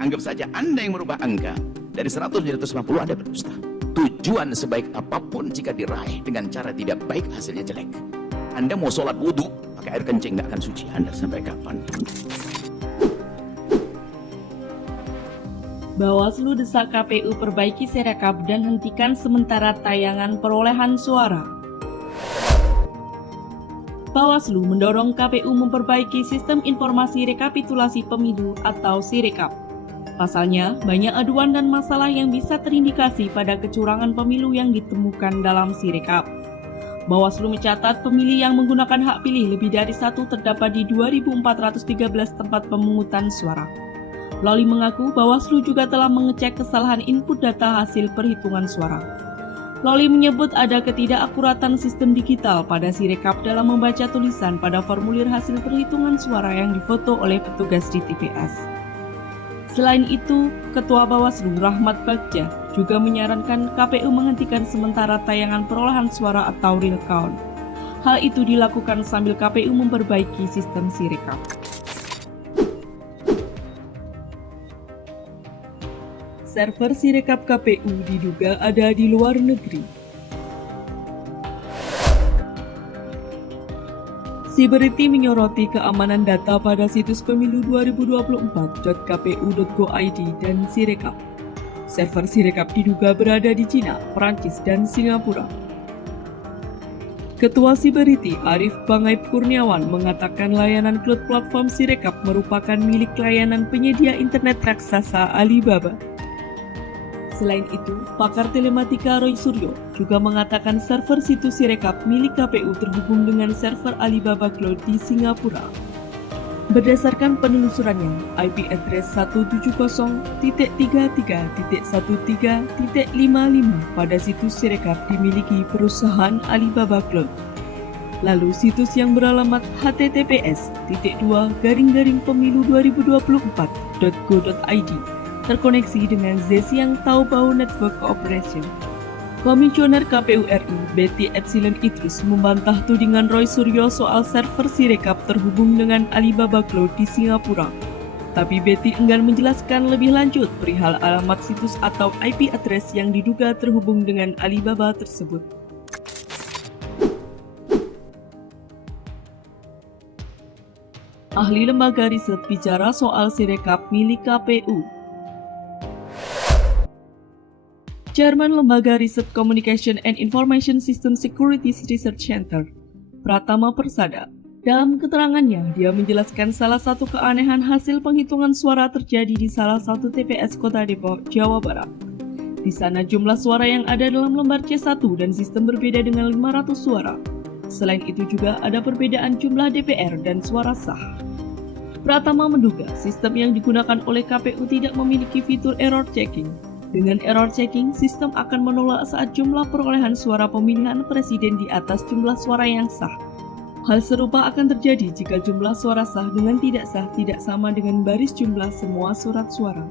Anggap saja Anda yang merubah angka dari 100 menjadi 150, Anda berdusta. Tujuan sebaik apapun jika diraih dengan cara tidak baik, hasilnya jelek. Anda mau sholat wudhu pakai air kencing, nggak akan suci Anda sampai kapan. Bawaslu desak KPU perbaiki Sirekap dan hentikan sementara tayangan perolehan suara. Bawaslu mendorong KPU memperbaiki sistem informasi rekapitulasi pemilu atau Sirekap. Pasalnya, banyak aduan dan masalah yang bisa terindikasi pada kecurangan pemilu yang ditemukan dalam Sirekap. Bawaslu mencatat pemilih yang menggunakan hak pilih lebih dari satu terdapat di 2.413 tempat pemungutan suara. Loli mengaku Bawaslu juga telah mengecek kesalahan input data hasil perhitungan suara. Loli menyebut ada ketidakakuratan sistem digital pada Sirekap dalam membaca tulisan pada formulir hasil perhitungan suara yang difoto oleh petugas di TPS. Selain itu, Ketua Bawaslu Rahmat Bagja juga menyarankan KPU menghentikan sementara tayangan perolehan suara atau real count. Hal itu dilakukan sambil KPU memperbaiki sistem Sirekap. Server Sirekap KPU diduga ada di luar negeri. Siberiti menyoroti keamanan data pada situs pemilu 2024.kpu.go.id dan Sirekap. Server Sirekap diduga berada di Cina, Perancis, dan Singapura. Ketua Siberiti Arif Bangaib Kurniawan mengatakan layanan cloud platform Sirekap merupakan milik layanan penyedia internet raksasa Alibaba. Selain itu, pakar telematika Roy Suryo juga mengatakan server situs Sirekap milik KPU terhubung dengan server Alibaba Cloud di Singapura. Berdasarkan penelusurannya, IP address 170.33.13.55 pada situs Sirekap dimiliki perusahaan Alibaba Cloud. Lalu situs yang beralamat https://pemilu2024.go.id terkoneksi dengan Zhejiang Taobao Network Cooperation. Komisioner KPU RI Betty Epsilon Idrus membantah tudingan Roy Suryo soal server Sirekap terhubung dengan Alibaba Cloud di Singapura. Tapi Betty enggan menjelaskan lebih lanjut perihal alamat situs atau IP address yang diduga terhubung dengan Alibaba tersebut. Ahli lembaga riset bicara soal Sirekap milik KPU. Chairman Lembaga Riset Communication and Information System Securities Research Center, Pratama Persada, dalam keterangannya dia menjelaskan salah satu keanehan hasil penghitungan suara terjadi di salah satu TPS Kota Depok, Jawa Barat. Di sana jumlah suara yang ada dalam lembar C1 dan sistem berbeda dengan 500 suara. Selain itu juga ada perbedaan jumlah DPR dan suara sah. Pratama menduga sistem yang digunakan oleh KPU tidak memiliki fitur error checking. Dengan error checking, sistem akan menolak saat jumlah perolehan suara pemilihan presiden di atas jumlah suara yang sah. Hal serupa akan terjadi jika jumlah suara sah dengan tidak sah tidak sama dengan baris jumlah semua surat suara.